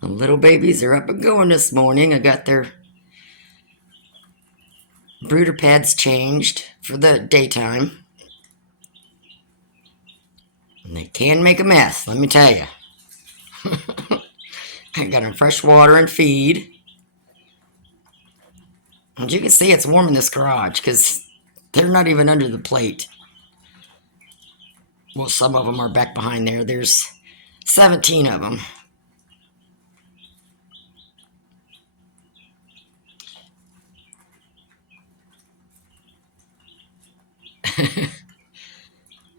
The little babies are up and going this morning. I got their brooder pads changed for the daytime. And they can make a mess, let me tell you. I got them fresh water and feed. As you can see, it's warm in this garage because they're not even under the plate. Well, some of them are back behind there. There's 17 of them.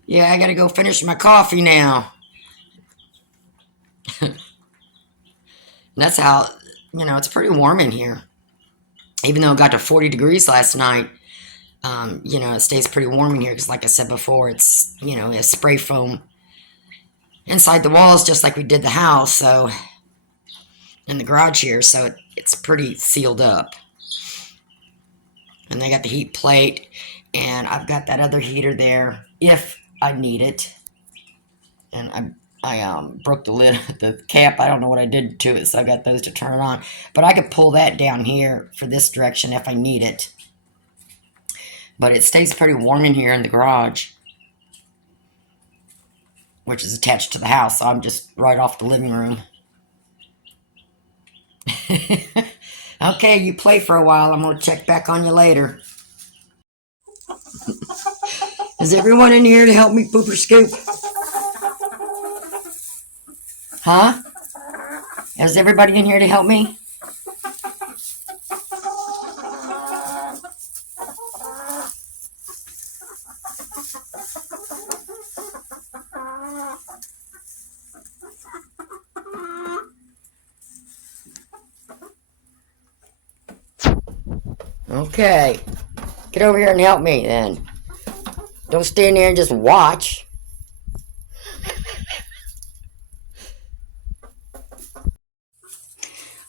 Yeah, I gotta go finish my coffee now. That's how, it's pretty warm in here. Even though it got to 40 degrees last night, it stays pretty warm in here because, like I said before, it's, a spray foam inside the walls just like we did the house, so, in the garage here, so it's pretty sealed up. And they got the heat plate, and I've got that other heater there if I need it. And I broke the lid, the cap. I don't know what I did to it, so I got those to turn it on. But I could pull that down here for this direction if I need it. But it stays pretty warm in here in the garage, which is attached to the house, so I'm just right off the living room. Okay, you play for a while. I'm going to check back on you later. Is everyone in here to help me poop or scoop? Huh? Is everybody in here to help me? Okay. Get over here and help me then. Don't stand there and just watch.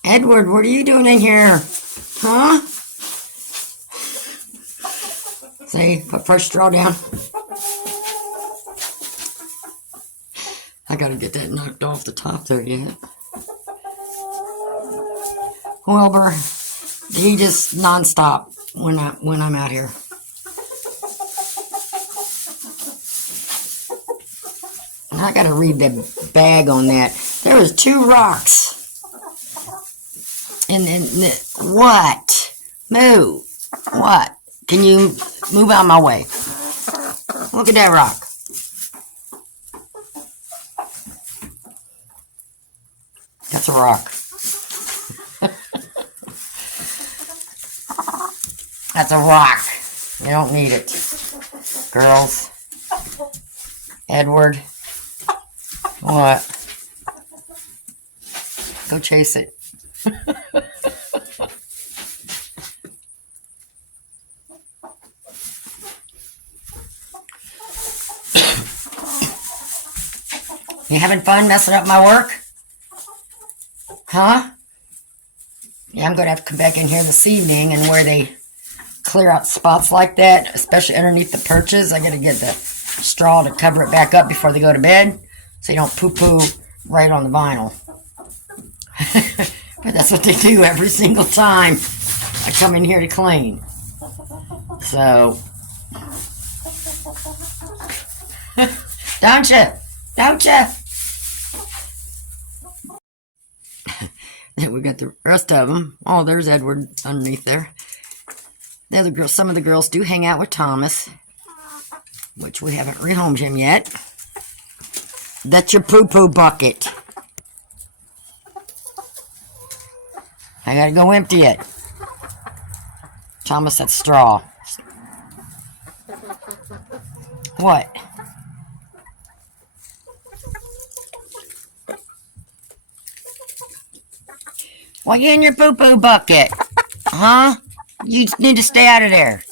Edward, what are you doing in here? Huh? See, put first straw down. I gotta get that knocked off the top there yet. Wilbur, he just nonstop when I'm out here. And I gotta read the bag on that. There was 2 rocks. And what? Move. What? Can you move out of my way? Look at that rock. That's a rock. That's a rock. You don't need it. Girls. Edward. What? Go chase it. You having fun messing up my work? Huh? Yeah, I'm going to have to come back in here this evening, and where they clear out spots like that, especially underneath the perches, I got to get the straw to cover it back up before they go to bed, so you don't poo-poo right on the vinyl. But that's what they do every single time I come in here to clean. So, don't you? Don't you? We got the rest of them. Oh, there's Edward underneath there. The other girls, some of the girls do hang out with Thomas, which we haven't rehomed him yet. That's your poo-poo bucket. I gotta go empty it. Thomas, that's straw. What? Well, you in your poo-poo bucket. Huh? You need to stay out of there.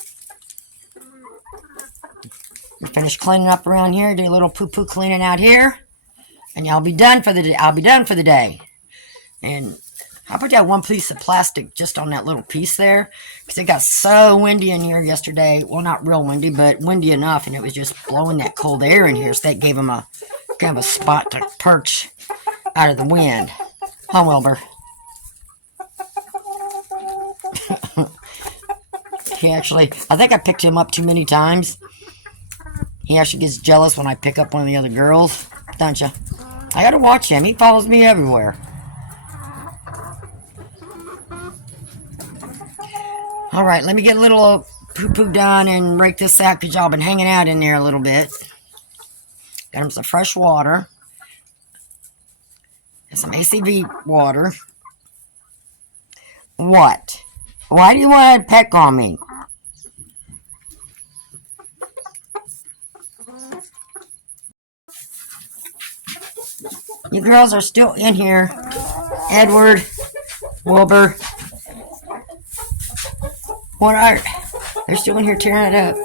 You finish cleaning up around here, do a little poo-poo cleaning out here, and y'all be done for the day. I'll be done for the day. And I put that one piece of plastic just on that little piece there, because it got so windy in here yesterday. Well, not real windy, but windy enough, and it was just blowing that cold air in here, so that gave them a kind of a spot to perch out of the wind. Huh, Wilbur? I think I picked him up too many times. He actually gets jealous when I pick up one of the other girls, don't you? I gotta watch him. He follows me everywhere. Alright, let me get a little poo-poo done and rake this out because y'all been hanging out in there a little bit. Got him some fresh water. Got some ACV water. What? Why do you want to peck on me? You girls are still in here. Edward, Wilbur. What are... They're still in here tearing it up.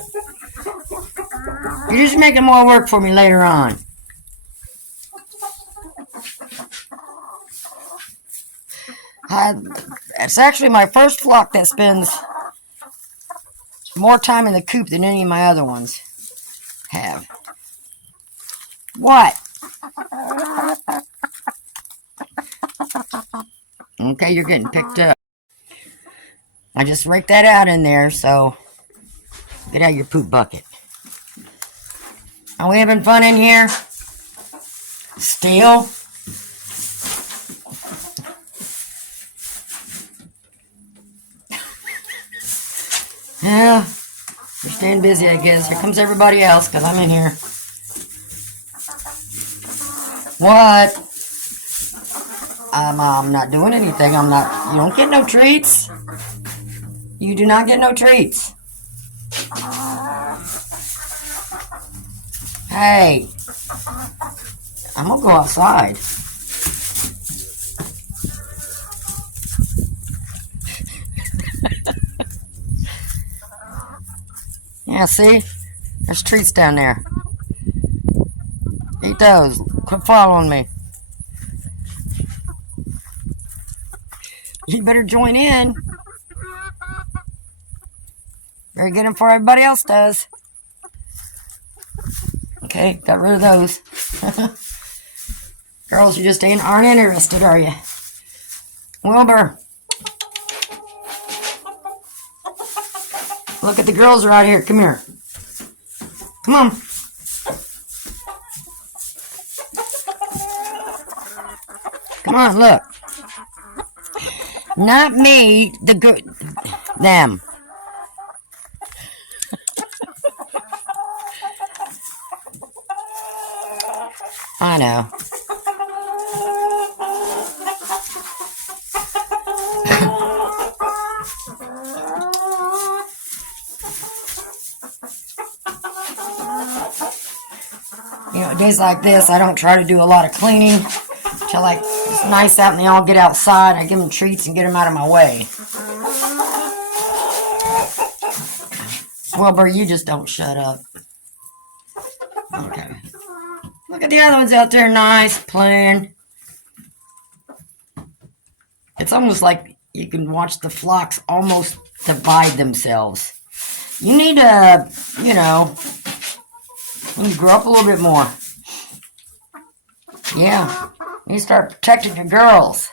You're just making more work for me later on. It's actually my first flock that spends more time in the coop than any of my other ones have. What? Okay, you're getting picked up. I just raked that out in there, so get out your poop bucket. Are we having fun in here? Still? Yeah, we're staying busy, I guess. Here comes everybody else, because I'm in here. What? I'm not doing anything. You don't get no treats. You do not get no treats. Hey, I'm gonna go outside. Yeah, see? There's treats down there. Eat those. Quit following me. You better join in. Better get them before everybody else does. Okay, got rid of those. Girls, you just aren't interested, are you? Wilbur. Look at the girls right here. Come here. Come on. Come on, look. Not me, them. I know. You know, days like this, I don't try to do a lot of cleaning. Till like it's nice out and they all get outside. I give them treats and get them out of my way. Wilbur, you just don't shut up. Okay. Look at the other ones out there, nice, playing. It's almost like you can watch the flocks almost divide themselves. You need to, you know, grow up a little bit more. Yeah, you need to start protecting your girls.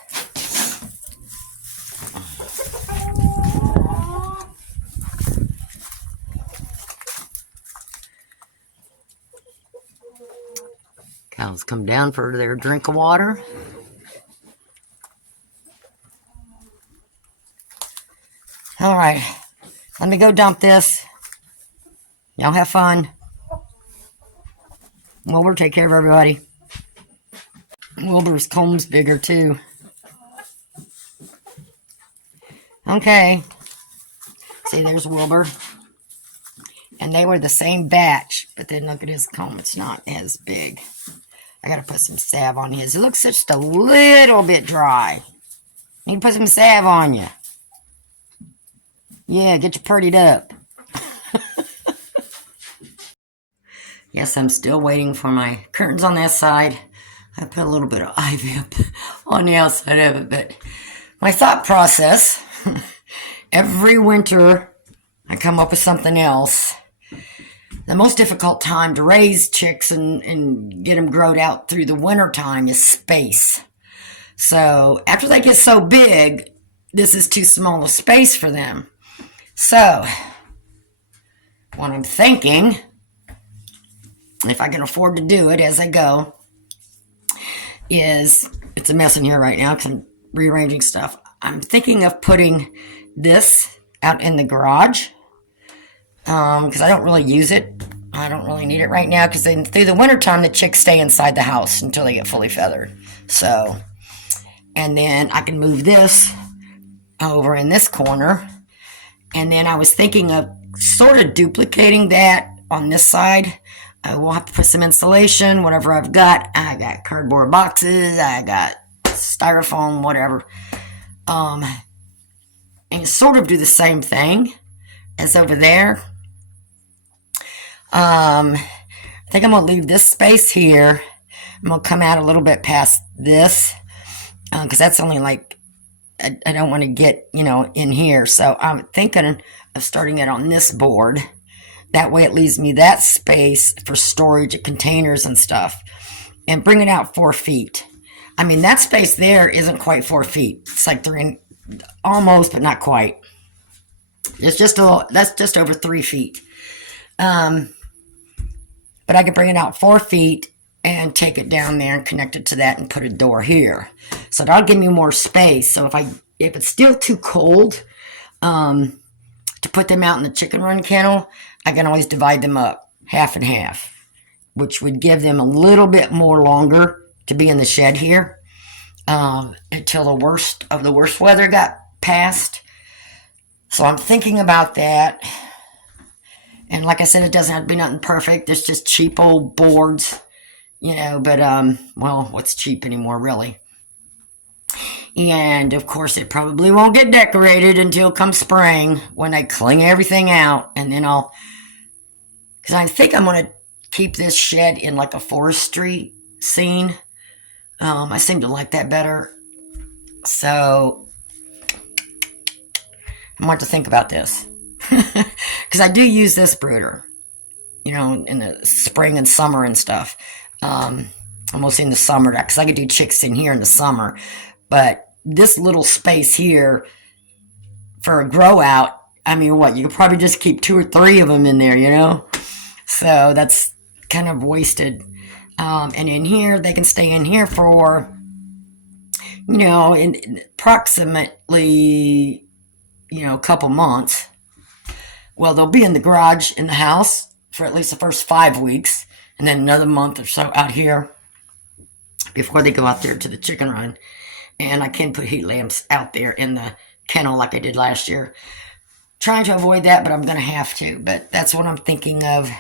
Cows come down for their drink of water. All right, let me go dump this. Y'all have fun. Wilbur, take care of everybody. Wilbur's comb's bigger too. Okay. See, there's Wilbur. And they were the same batch, but then look at his comb. It's not as big. I gotta put some salve on his. It looks just a little bit dry. Need to put some salve on you. Yeah, get you purdied up. Yes, I'm still waiting for my curtains on that side. I put a little bit of ivy up on the outside of it, but my thought process, every winter I come up with something else. The most difficult time to raise chicks and get them growed out through the winter time is space. So after they get so big, this is too small a space for them. So what I'm thinking, if I can afford to do it as I go, is, it's a mess in here right now because I'm rearranging stuff. I'm thinking of putting this out in the garage because I don't really use it. I don't really need it right now because then through the wintertime, the chicks stay inside the house until they get fully feathered. So, and then I can move this over in this corner. And then I was thinking of sort of duplicating that on this side. I will have to put some insulation, whatever I've got. I got cardboard boxes, I got styrofoam, whatever. And sort of do the same thing as over there. I think I'm going to leave this space here. I'm going to come out a little bit past this because that's only like, I don't want to get, in here. So I'm thinking of starting it on this board. That way it leaves me that space for storage of containers and stuff. And bring it out 4 feet. I mean, that space there isn't quite 4 feet. It's like almost, but not quite. It's that's just over 3 feet. But I could bring it out 4 feet and take it down there and connect it to that and put a door here. So that'll give me more space. So if it's still too cold to put them out in the chicken run kennel, I can always divide them up half and half, which would give them a little bit more longer to be in the shed here until the worst of the worst weather got past. So I'm thinking about that. And like I said, it doesn't have to be nothing perfect. There's just cheap old boards, but, well, what's cheap anymore, really? And, of course, it probably won't get decorated until come spring when I clean everything out. And then because I think I'm going to keep this shed in like a forestry scene. I seem to like that better. So I want to think about this. Because I do use this brooder, in the spring and summer and stuff. Almost in the summer, because I could do chicks in here in the summer. But this little space here for a grow out, I mean, you could probably just keep 2 or 3 of them in there, So that's kind of wasted. And in here, they can stay in here for, in approximately, a couple months. Well, they'll be in the garage in the house for at least the first 5 weeks, and then another month or so out here before they go out there to the chicken run. And I can put heat lamps out there in the kennel like I did last year. Trying to avoid that, but I'm going to have to. But that's what I'm thinking of.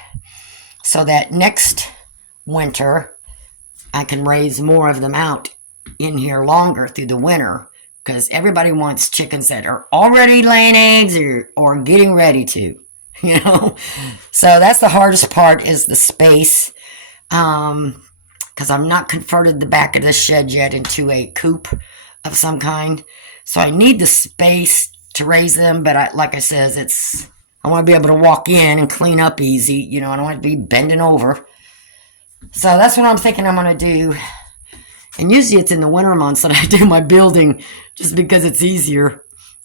So that next winter, I can raise more of them out in here longer through the winter. Because everybody wants chickens that are already laying eggs or getting ready to, So that's the hardest part is the space. Because I'm not converted the back of the shed yet into a coop of some kind. So I need the space to raise them. But like I said, I want to be able to walk in and clean up easy. I don't want to be bending over. So that's what I'm thinking I'm going to do. And usually it's in the winter months that I do my building just because it's easier.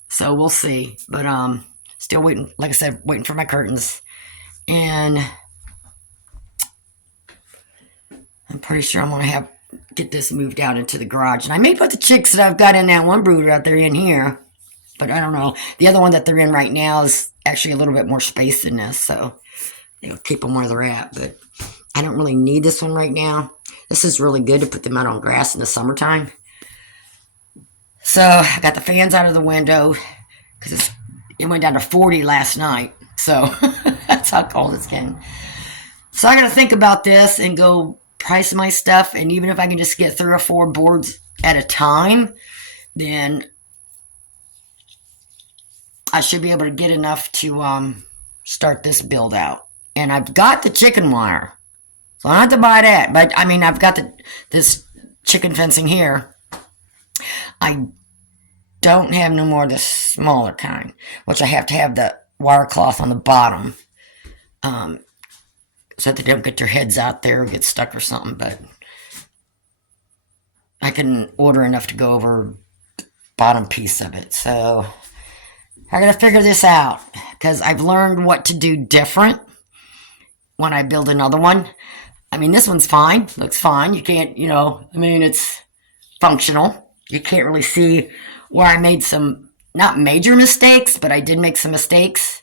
So we'll see. But still waiting, like I said, waiting for my curtains. And I'm pretty sure I'm going to get this moved out into the garage. And I may put the chicks that I've got in that one brooder out there in here. But I don't know. The other one that they're in right now is actually a little bit more space than this. So they'll keep them where they're at. But I don't really need this one right now. This is really good to put them out on grass in the summertime. So I got the fans out of the window because it went down to 40 last night. So that's how cold it's getting. So I got to think about this and go price my stuff. And even if I can just get 3 or 4 boards at a time, then I should be able to get enough to start this build out. And I've got the chicken wire. So I don't have to buy that. But, I mean, I've got this chicken fencing here. I don't have no more of the smaller kind, which I have to have the wire cloth on the bottom so that they don't get their heads out there or get stuck or something. But I can order enough to go over the bottom piece of it. So I gotta figure this out because I've learned what to do different when I build another one. I mean, this one's fine, looks fine. You can't, I mean, it's functional. You can't really see where I made some, not major mistakes, but I did make some mistakes.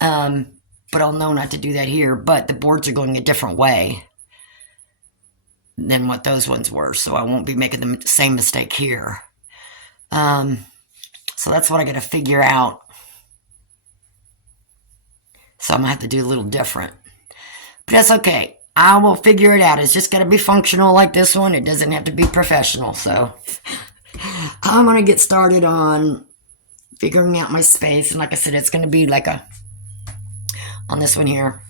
But I'll know not to do that here. But the boards are going a different way than what those ones were, so I won't be making the same mistake here. So that's what I got to figure out. So I'm going to have to do a little different. But that's okay. I will figure it out. It's just got to be functional like this one. It doesn't have to be professional. So I'm going to get started on figuring out my space. And like I said, it's going to be like on this one here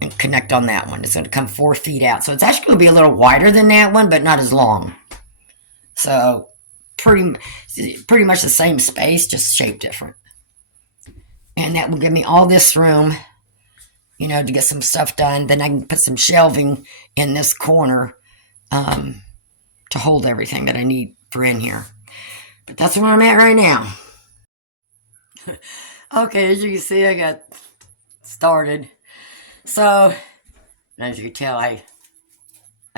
and connect on that one. It's going to come 4 feet out. So it's actually going to be a little wider than that one, but not as long. So pretty much the same space, just shaped different. And that will give me all this room, to get some stuff done. Then I can put some shelving in this corner to hold everything that I need for in here. But that's where I'm at right now. Okay, as you can see, I got started. So, as you can tell, I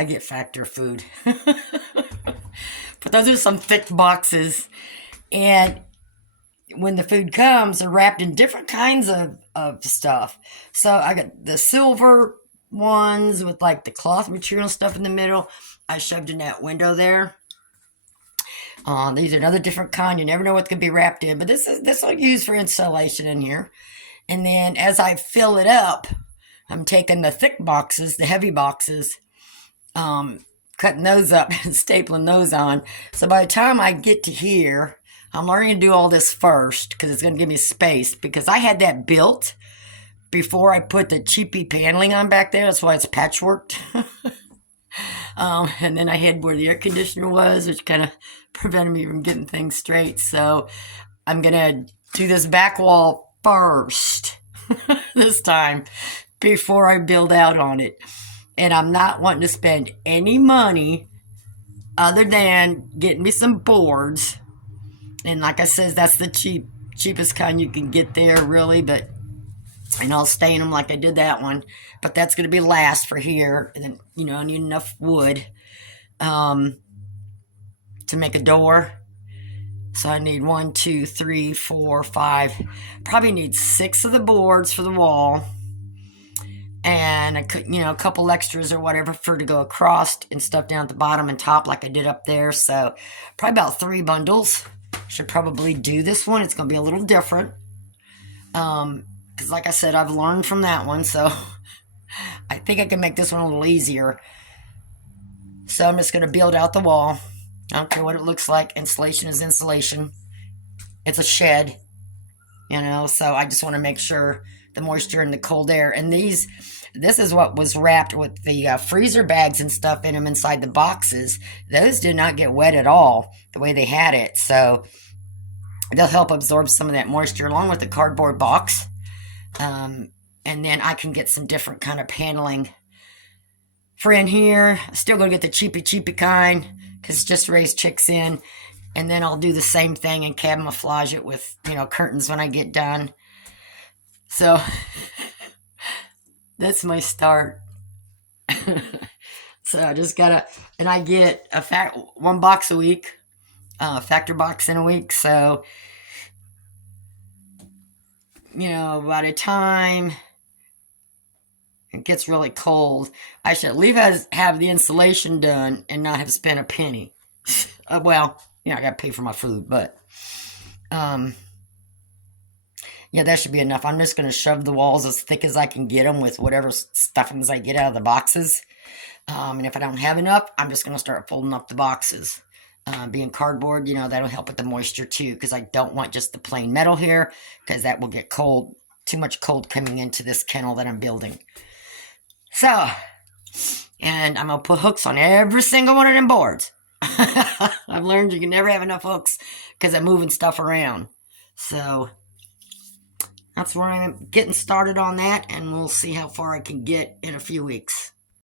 get factor food. But those are some thick boxes. And when the food comes, they're wrapped in different kinds of stuff. So I got the silver ones with like the cloth material stuff in the middle. I shoved in that window there. These are another different kind. You never know what's going to be wrapped in. But this I'll use for installation in here. And then as I fill it up, I'm taking the thick boxes, the heavy boxes, cutting those up and stapling those on. So by the time I get to here, I'm learning to do all this first because it's going to give me space. Because I had that built before I put the cheapy paneling on back there. That's why it's patchworked. And then I had where the air conditioner was, which kind of prevented me from getting things straight. So I'm going to do this back wall first this time before I build out on it. And I'm not wanting to spend any money other than getting me some boards. And like I said, that's the cheapest kind you can get there, really. But and I'll stain them like I did that one. But that's going to be last for here. And then, I need enough wood to make a door. So I need 1, 2, 3, 4, 5. Probably need 6 of the boards for the wall. And I could, a couple extras or whatever for to go across and stuff down at the bottom and top like I did up there. So probably about 3 bundles. Should probably do this one. It's going to be a little different. Because like I said, I've learned from that one. So I think I can make this one a little easier. So I'm just going to build out the wall. I don't care what it looks like. Insulation is insulation. It's a shed. So I just want to make sure the moisture and the cold air. And this is what was wrapped with the freezer bags and stuff in them inside the boxes. Those did not get wet at all the way they had it. So they'll help absorb some of that moisture along with the cardboard box. And then I can get some different kind of paneling for in here. Still going to get the cheapy kind because it's just raised chicks in. And then I'll do the same thing and camouflage it with, curtains when I get done. So that's my start. So I just gotta, and I get one box a week, factor box in a week. So, by the time it gets really cold, I should at least have the insulation done and not have spent a penny. Well, I gotta pay for my food, but, yeah, that should be enough. I'm just going to shove the walls as thick as I can get them with whatever stuffings I get out of the boxes. And if I don't have enough, I'm just going to start folding up the boxes. Being cardboard, that'll help with the moisture too, because I don't want just the plain metal here, because that will get cold. Too much cold coming into this kennel that I'm building. So, and I'm going to put hooks on every single one of them boards. I've learned you can never have enough hooks because I'm moving stuff around. So that's where I'm getting started on that, and we'll see how far I can get in a few weeks.